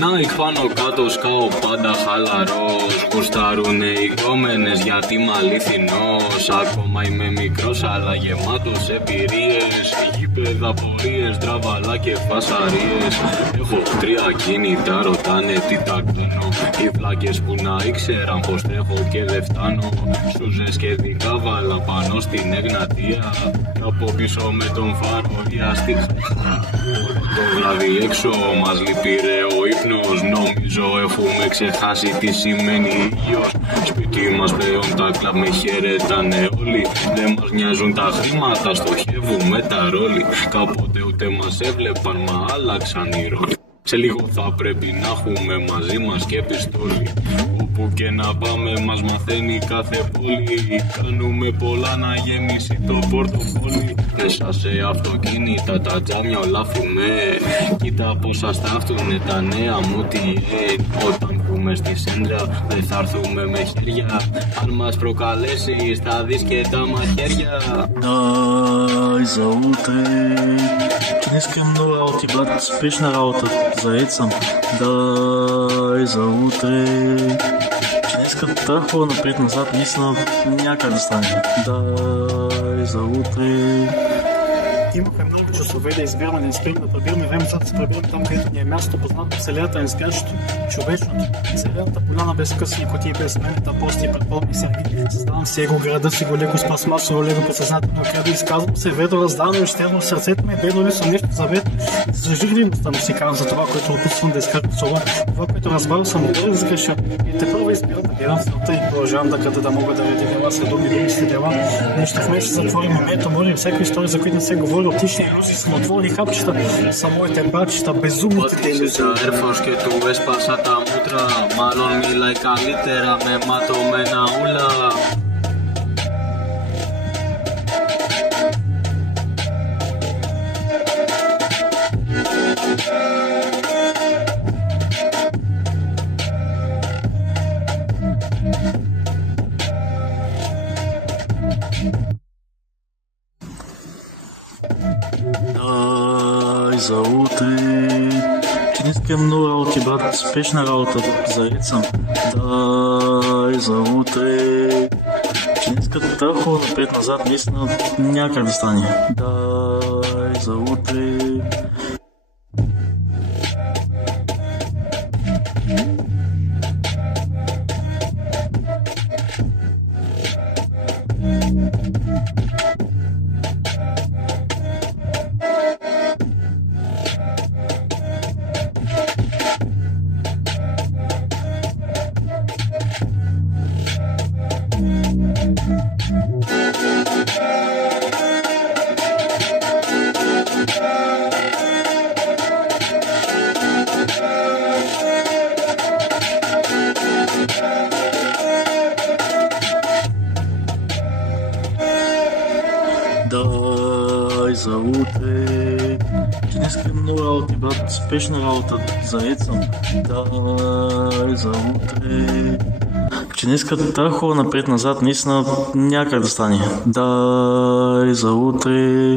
Νάικ πάνω κάτω σκάω πάντα χαλαρός. Γουστάρουνε οι γκόμενες γιατί είμαι αληθινός. Ακόμα είμαι μικρός αλλά γεμάτος εμπειρίες. Γήπεδα, πορείες, τραβαλά και φασαρίες. Έχω 3 κινητά, ρωτάνε τι τα κάνω. Οι βλάκες που να ήξεραν πως τρέχω και δεν φτάνω. Σούζες και δικάβαλα πάνω στην Εγνατία. Από πίσω με τον φαρορία στη χαρτιά. Το βράδυ έξω μας λείπει ρε ο ύπνος. Νομίζω έχουμε ξεχάσει τι σημαίνει ήλιος. Σπίτι μας πλέον τα κλαμπ με χαιρετάνε όλοι. Δεν μας νοιάζουν τα χρήματα, στοχεύουμε τα ρόλι. Κάποτε ούτε μας έβλεπαν μα άλλαξαν οι ρόλοι. Σε λίγο θα πρέπει να έχουμε μαζί μας και πιστόλι. Όπου και να πάμε μας μαθαίνει κάθε πόλη. Κάνουμε πολλά να γεμίσει το πορτοφόλι. Μέσα σε αυτοκίνητα τα τζάμια όλα φουμέ. Κοίτα πως σας ταύτουνε τα νέα μου τι όταν πούμε στη σέντρα δεν θα έρθουμε με χέρια. Αν μας προκαλέσει θα δεις και τα μαχαίρια. Дай за утре. Днеска много работи, брат, спешна работа. Заед съм. Дай за утре. Днеска тръхва напред-назад, наистина някак да стане. Дай за утре. Имахме много часове да избираме, да спрем да прибираме време, сега да се прибираме там, където ни е място, познато вселената ни скачето, човечното. Зелената поляна без късни кутии, без менета, пости, предпълни сергите. Създавам си его града, си го леко спас масово, леко подсъзнателно кръда. Изказвам се, ведо раздавам и щедро сърцето ми, бедно ли съм нещо завет. Зажигливостта му си казвам за това, което опитвам да изкарам това. Това, което разбавам, съм отдел изгреша. И те първо избирам да гледам целта и продължавам да къда да мога да реди дела, след думи, думите дела. Нещо вместо затворим момента, молим всяка история, за които не се говори. Отлични илюзии, самотворни хапчета, са моите братчета, безумните делюзии. Έρφος και του έσπασα τα μούτρα. Μάλλον μιλάει καλύτερα με ματωμένα ούλα. Дай за утре. Днеска е много работи, брат, спешна работа. Заед съм. Дай за утре. Днеска тръхва напред-назад, наистина някак да стане. Дай за утре. Дай за утре. Днеска е много работи, брат, спешна работа. Заед съм. Дай за утре. Че днеска тръхва напред-назад, наистина някак да стане. Дай за утре.